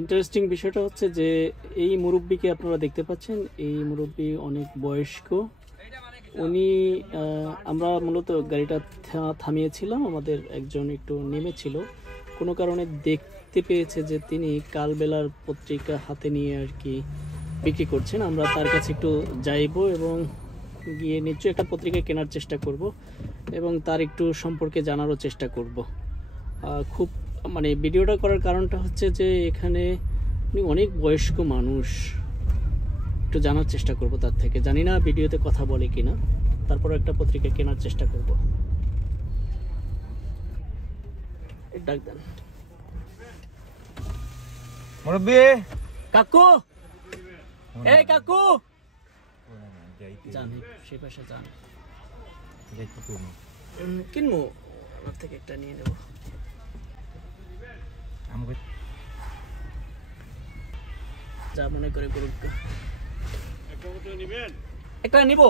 Interesting বিষয়টা হচ্ছে যে এই মুরব্বিকে আপনারা দেখতে পাচ্ছেন, এই মুরব্বি অনেক বয়স্ক। উনি আমরা মূলত গাড়িটা থামিয়েছিলাম, আমাদের একজন একটু নেমেছিল, কোনো কারণে দেখতে পেয়েছে যে তিনি কালবেলার পত্রিকা হাতে নিয়ে আর কি বিক্রি করছেন। আমরা তার কাছে একটু যাইব এবং গিয়ে নিশ্চয়ই একটা পত্রিকা কেনার চেষ্টা করব এবং তার একটু সম্পর্কে জানারও চেষ্টা করব। খুব মানে ভিডিওটা করার কারণটা হচ্ছে যে এখানে উনি অনেক বয়স্ক মানুষ, একটু জানার চেষ্টা করব তার থেকে। জানি না ভিডিওতে কথা বলে কিনা, তারপর একটা পত্রিকা কেনার চেষ্টা করব। ডাক দেন মুরব্বি। কাকু, এই কাকু, জানি সে পাশে যান, কিনবো ওর থেকে একটা নিয়ে নেব। যা মনে করে করুক, একটা নিব।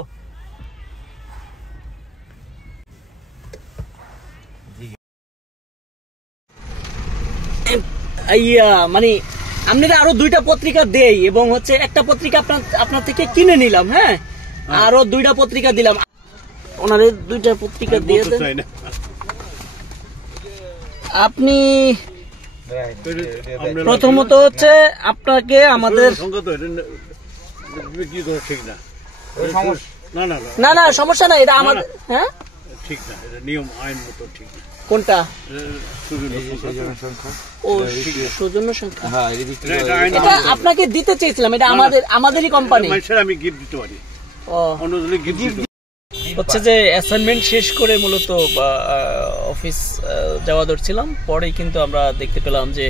মানে আপনারা আরো 2টা পত্রিকা দেই এবং হচ্ছে একটা পত্রিকা আপনার থেকে কিনে নিলাম। হ্যাঁ, আরো 2টা পত্রিকা দিলাম, ওনাদের 2টা পত্রিকা দিয়ে দেন। আপনি প্রথমত হচ্ছে আপনাকে আমাদের না না সমস্যা নাই, এটা আমাদের হ্যাঁ ঠিক না, এটা নিয়ম আইন মতো ঠিক না। কোনটা? ও সৌজন্য সংখ্যা, এটা আপনাকে দিতে চেয়েছিলাম, এটা আমাদেরই কোম্পানি। আমি গিফট দিতে পারি, অন্যজনের গিফট হচ্ছে যে অ্যাসাইনমেন্ট শেষ করে মূলত অফিস যাওয়া ধরছিলাম, পরেই কিন্তু আমরা দেখতে পেলাম যে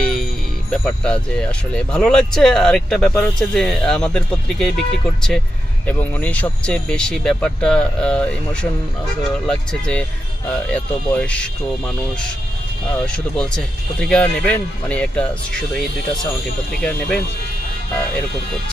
এই ব্যাপারটা যে আসলে ভালো লাগছে। আরেকটা ব্যাপার হচ্ছে যে আমাদের পত্রিকায় বিক্রি করছে এবং উনি সবচেয়ে বেশি ব্যাপারটা ইমোশন লাগছে যে এত বয়স্ক মানুষ শুধু বলছে পত্রিকা নেবেন, মানে একটা শুধু এই 2টা সাউন্ডের পত্রিকা নেবেন এরকম করছে।